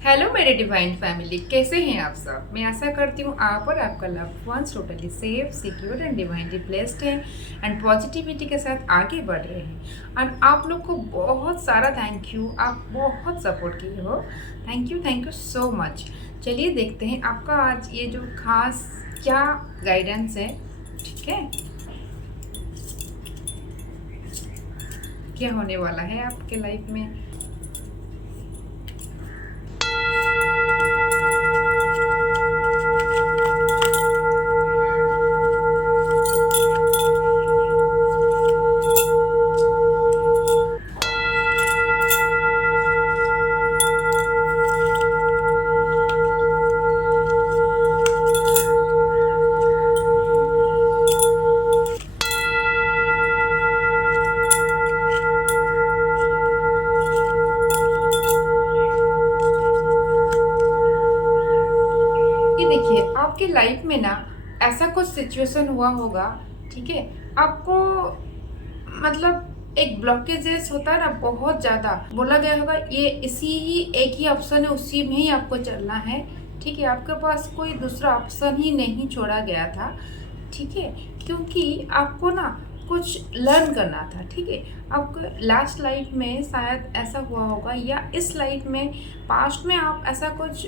Hello मेरे divine family, कैसे हैं आप सब। मैं आशा करती हूँ आप और आपका loved ones totally safe, secure and divinely blessed हैं एंड पॉजिटिविटी के साथ आगे बढ़ रहे हैं। और आप लोग को बहुत सारा थैंक यू, आप बहुत सपोर्ट किए हो। Thank you so much. चलिए देखते हैं आपका आज ये जो खास क्या गाइडेंस है। ठीक है, क्या होने वाला है आपके लाइफ में। ये देखिए आपके लाइफ में ना ऐसा कुछ सिचुएशन हुआ होगा। ठीक है, आपको मतलब एक ब्लॉकेजेस होता है ना, बहुत ज़्यादा बोला गया होगा ये इसी ही एक ही ऑप्शन है, उसी में ही आपको चलना है। ठीक है, आपके पास कोई दूसरा ऑप्शन ही नहीं छोड़ा गया था। ठीक है, क्योंकि आपको ना कुछ लर्न करना था। ठीक है, आपको लास्ट लाइफ में शायद ऐसा हुआ होगा, या इस लाइफ में पास्ट में आप ऐसा कुछ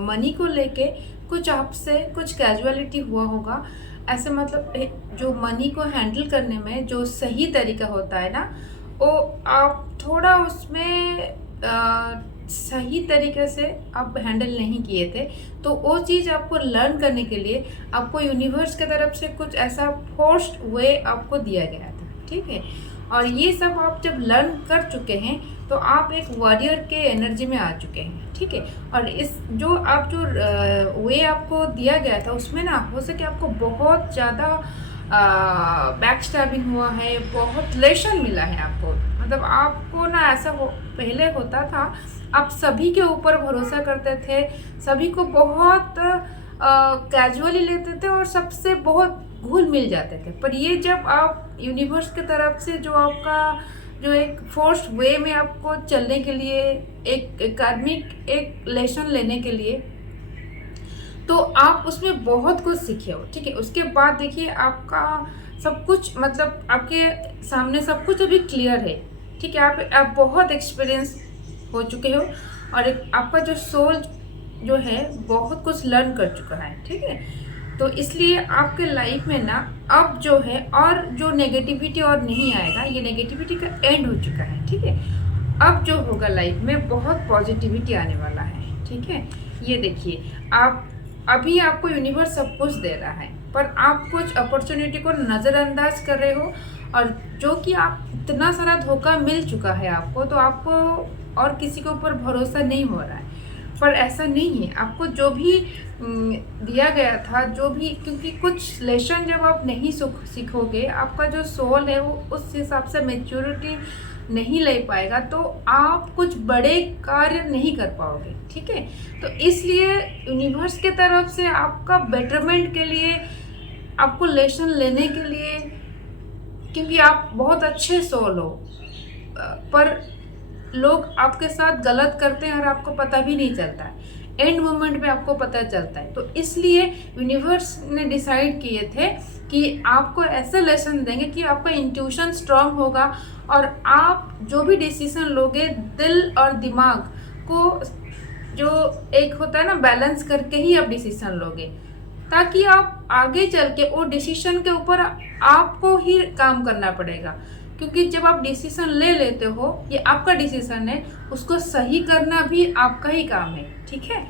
मनी को लेके कुछ आपसे कुछ कैजुअलिटी हुआ होगा। ऐसे मतलब जो मनी को हैंडल करने में जो सही तरीका होता है ना, वो आप थोड़ा उसमें सही तरीके से आप हैंडल नहीं किए थे। तो वो चीज़ आपको लर्न करने के लिए आपको यूनिवर्स की तरफ से कुछ ऐसा फोर्स्ड वे आपको दिया गया था। ठीक है, और ये सब आप जब लर्न कर चुके हैं तो आप एक वॉरियर के एनर्जी में आ चुके हैं। ठीक है, और इस जो वे आपको दिया गया था उसमें ना हो सके आपको बहुत ज़्यादा बैक स्टैबिंग हुआ है, बहुत लेशन मिला है आपको। मतलब आपको ना ऐसा पहले होता था, आप सभी के ऊपर भरोसा करते थे, सभी को बहुत कैजुअली लेते थे और सबसे बहुत घुल मिल जाते थे। पर ये जब आप यूनिवर्स की तरफ से जो आपका जो एक फोर्स वे में आपको चलने के लिए, एक कार्मिक एक लेसन लेने के लिए, तो आप उसमें बहुत कुछ सीखे हो। ठीक है, उसके बाद देखिए आपका सब कुछ मतलब आपके सामने सब कुछ अभी क्लियर है। ठीक है, आप बहुत एक्सपीरियंस हो चुके हो, और एक आपका जो सोल जो है बहुत कुछ लर्न कर चुका है। ठीक है, तो इसलिए आपके लाइफ में ना अब जो है और जो नेगेटिविटी और नहीं आएगा, ये नेगेटिविटी का एंड हो चुका है। ठीक है, अब जो होगा लाइफ में बहुत पॉजिटिविटी आने वाला है। ठीक है, ये देखिए आप अभी आपको यूनिवर्स सब कुछ दे रहा है, पर आप कुछ अपॉर्चुनिटी को नज़रअंदाज कर रहे हो, और जो कि आप इतना सारा धोखा मिल चुका है आपको, तो आपको और किसी के ऊपर भरोसा नहीं हो रहा है। पर ऐसा नहीं है, आपको जो भी दिया गया था, जो भी, क्योंकि कुछ लेसन जब आप नहीं सीखोगे, आपका जो सोल है वो उस हिसाब से मेच्योरिटी नहीं ले पाएगा, तो आप कुछ बड़े कार्य नहीं कर पाओगे। ठीक है, तो इसलिए यूनिवर्स के तरफ से आपका बेटरमेंट के लिए, आपको लेसन लेने के लिए, क्योंकि आप बहुत अच्छे सोल हो, पर लोग आपके साथ गलत करते हैं और आपको पता भी नहीं चलता है, एंड मोमेंट में आपको पता चलता है। तो इसलिए यूनिवर्स ने डिसाइड किए थे कि आपको ऐसा लेसन देंगे कि आपका इंट्यूशन स्ट्रांग होगा, और आप जो भी डिसीजन लोगे दिल और दिमाग को, जो एक होता है ना, बैलेंस करके ही आप डिसीजन लोगे, ताकि आप आगे चल के वो डिसीजन के ऊपर आपको ही काम करना पड़ेगा। क्योंकि जब आप डिसीजन ले लेते हो, ये आपका डिसीजन है, उसको सही करना भी आपका ही काम है। ठीक है,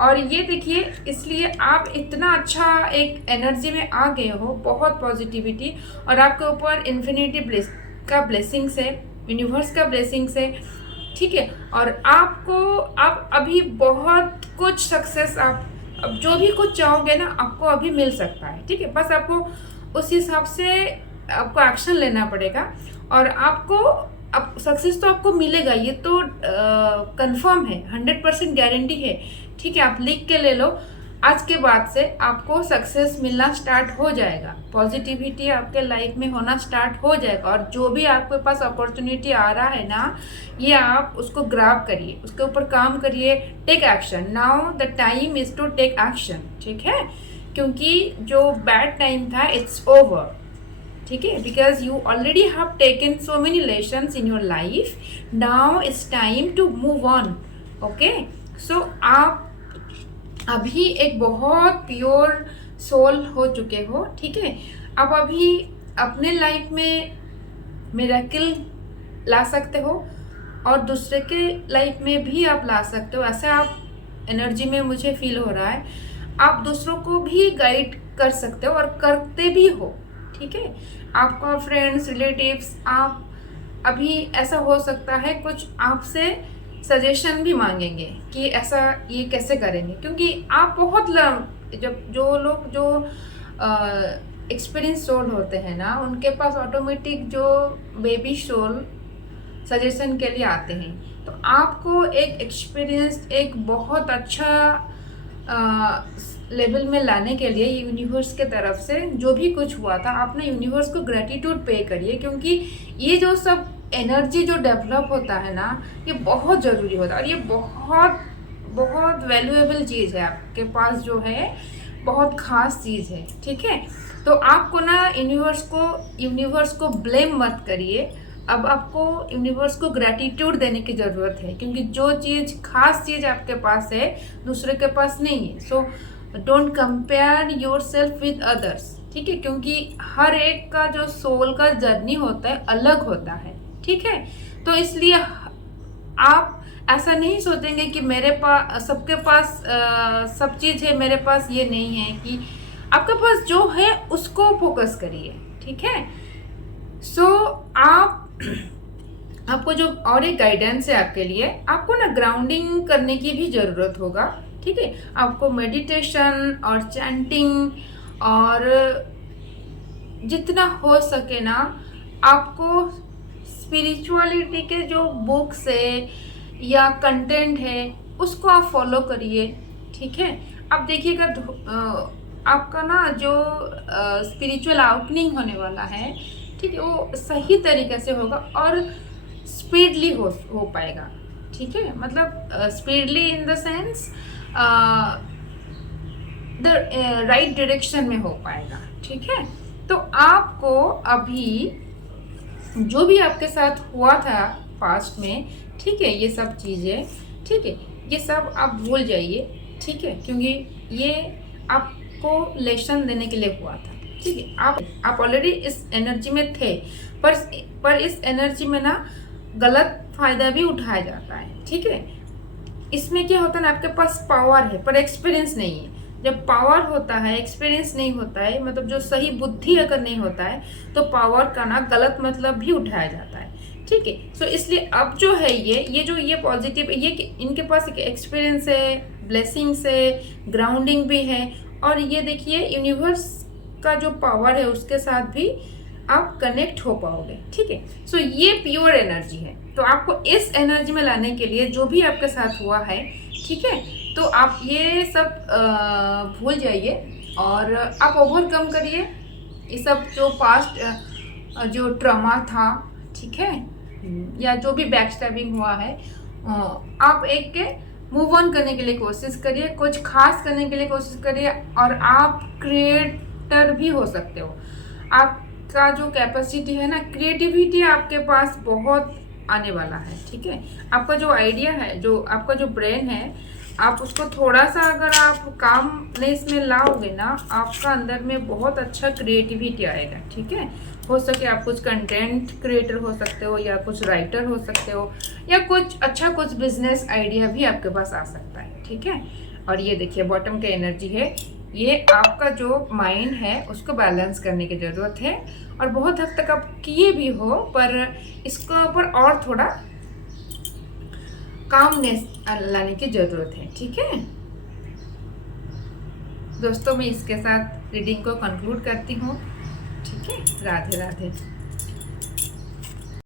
और ये देखिए इसलिए आप इतना अच्छा एक एनर्जी में आ गए हो, बहुत पॉजिटिविटी, और आपके ऊपर इन्फिनिटी का ब्लेसिंग्स है, यूनिवर्स का ब्लेसिंग्स है। ठीक है, और आप अभी बहुत कुछ सक्सेस, आप अब जो भी कुछ चाहोगे ना आपको अभी मिल सकता है। ठीक है, बस आपको उस हिसाब से आपको एक्शन लेना पड़ेगा, और आपको अब सक्सेस तो आपको मिलेगा, ये तो कंफर्म है, 100% गारंटी है। ठीक है, आप लिख के ले लो, आज के बाद से आपको सक्सेस मिलना स्टार्ट हो जाएगा, पॉजिटिविटी आपके लाइफ में होना स्टार्ट हो जाएगा। और जो भी आपके पास अपॉर्चुनिटी आ रहा है ना, ये आप उसको ग्रैब करिए, उसके ऊपर काम करिए, take action. Now the time is to take action, ठीक है? क्योंकि जो बैड टाइम था इट्स ओवर, ठीक है? Because you already have taken so many lessons in your life, now it's time to move on. Okay, so आप अभी एक बहुत प्योर सोल हो चुके हो, ठीक है? आप अभी अपने लाइफ में मिरेकल ला सकते हो और दूसरे के लाइफ में भी आप ला सकते हो। ऐसे आप एनर्जी में मुझे फील हो रहा है, आप दूसरों को भी गाइड कर सकते हो और करते भी हो, ठीक है? आपका फ्रेंड्स, रिलेटिव्स, आप अभी ऐसा हो सकता है कुछ आपसे सजेशन भी मांगेंगे कि ऐसा ये कैसे करेंगे, क्योंकि आप बहुत जब जो लोग जो एक्सपीरियंस सोल होते हैं ना, उनके पास ऑटोमेटिक जो बेबी सोल सजेशन के लिए आते हैं। तो आपको एक एक्सपीरियंस, एक बहुत अच्छा लेवल में लाने के लिए यूनिवर्स के तरफ से जो भी कुछ हुआ था, आप ना यूनिवर्स को ग्रेटिट्यूड पे करिए, क्योंकि ये जो सब एनर्जी जो डेवलप होता है ना, ये बहुत ज़रूरी होता है और ये बहुत बहुत वैल्यूएबल चीज़ है आपके पास, जो है बहुत ख़ास चीज़ है, ठीक है? तो आपको ना यूनिवर्स को ब्लेम मत करिए, अब आपको यूनिवर्स को ग्रैटिट्यूड देने की ज़रूरत है, क्योंकि जो चीज़ खास चीज़ आपके पास है दूसरे के पास नहीं है। So don't compare your self with others, ठीक है? क्योंकि हर एक का जो सोल का जर्नी होता है अलग होता है, ठीक है? तो इसलिए आप ऐसा नहीं सोचेंगे कि मेरे पास सबके पास सब चीज़ है, मेरे पास ये नहीं है। कि आपके पास जो है उसको फोकस करिए, ठीक है? सो आपको जो और एक गाइडेंस है आपके लिए, आपको ना ग्राउंडिंग करने की भी ज़रूरत होगा, ठीक है? आपको मेडिटेशन और चैंटिंग और जितना हो सके ना, आपको स्पिरिचुअलिटी के जो बुक्स है या कंटेंट है उसको आप फॉलो करिए, ठीक है? अब देखिएगा आपका ना जो स्पिरिचुअल आउटनिंग होने वाला है, ठीक है, वो सही तरीके से होगा और स्पीडली हो पाएगा, ठीक है? मतलब speedly in the sense the right direction में हो पाएगा, ठीक है? तो आपको अभी जो भी आपके साथ हुआ था पास्ट में, ठीक है, ये सब चीज़ें, ठीक है, ये सब आप भूल जाइए, ठीक है? क्योंकि ये आपको लेसन देने के लिए हुआ था, ठीक है? आप ऑलरेडी इस एनर्जी में थे, पर इस एनर्जी में ना गलत फायदा भी उठाया जाता है, ठीक है? इसमें क्या होता है ना, आपके पास पावर है पर एक्सपीरियंस नहीं है। जब पावर होता है, एक्सपीरियंस नहीं होता है, मतलब जो सही बुद्धि अगर नहीं होता है, तो पावर का ना गलत मतलब भी उठाया जाता है, ठीक है? सो इसलिए अब जो है ये पॉजिटिव, ये इनके पास एक एक्सपीरियंस है, ब्लेसिंग्स है, ग्राउंडिंग भी है, और ये देखिए यूनिवर्स का जो पावर है उसके साथ भी आप कनेक्ट हो पाओगे, ठीक है? सो ये प्योर एनर्जी है। तो आपको इस एनर्जी में लाने के लिए जो भी आपके साथ हुआ है, ठीक है, तो आप ये सब भूल जाइए और आप ओवरकम करिए ये सब जो पास्ट जो ट्रॉमा था, ठीक है, या जो भी बैक स्टैबिंग हुआ है, आप एक के मूव ऑन करने के लिए कोशिश करिए, कुछ खास करने के लिए कोशिश करिए, और आप क्रिएटर भी हो सकते हो। आपका जो कैपेसिटी है ना, क्रिएटिविटी आपके पास बहुत आने वाला है, ठीक है? आपका जो आइडिया है, जो आपका जो ब्रेन है, आप उसको थोड़ा सा अगर आप कामनेस में लाओगे ना, आपका अंदर में बहुत अच्छा क्रिएटिविटी आएगा, ठीक है? हो सके आप कुछ कंटेंट क्रिएटर हो सकते हो, या कुछ राइटर हो सकते हो, या कुछ बिजनेस आइडिया भी आपके पास आ सकता है, ठीक है? और ये देखिए बॉटम का एनर्जी है, ये आपका जो माइंड है उसको बैलेंस करने की ज़रूरत है, और बहुत हद तक आप किए भी हो, पर इसके ऊपर और थोड़ा कामनेस लाने की ज़रूरत है, ठीक है दोस्तों? मैं इसके साथ रीडिंग को कंक्लूड करती हूँ, ठीक है? राधे राधे।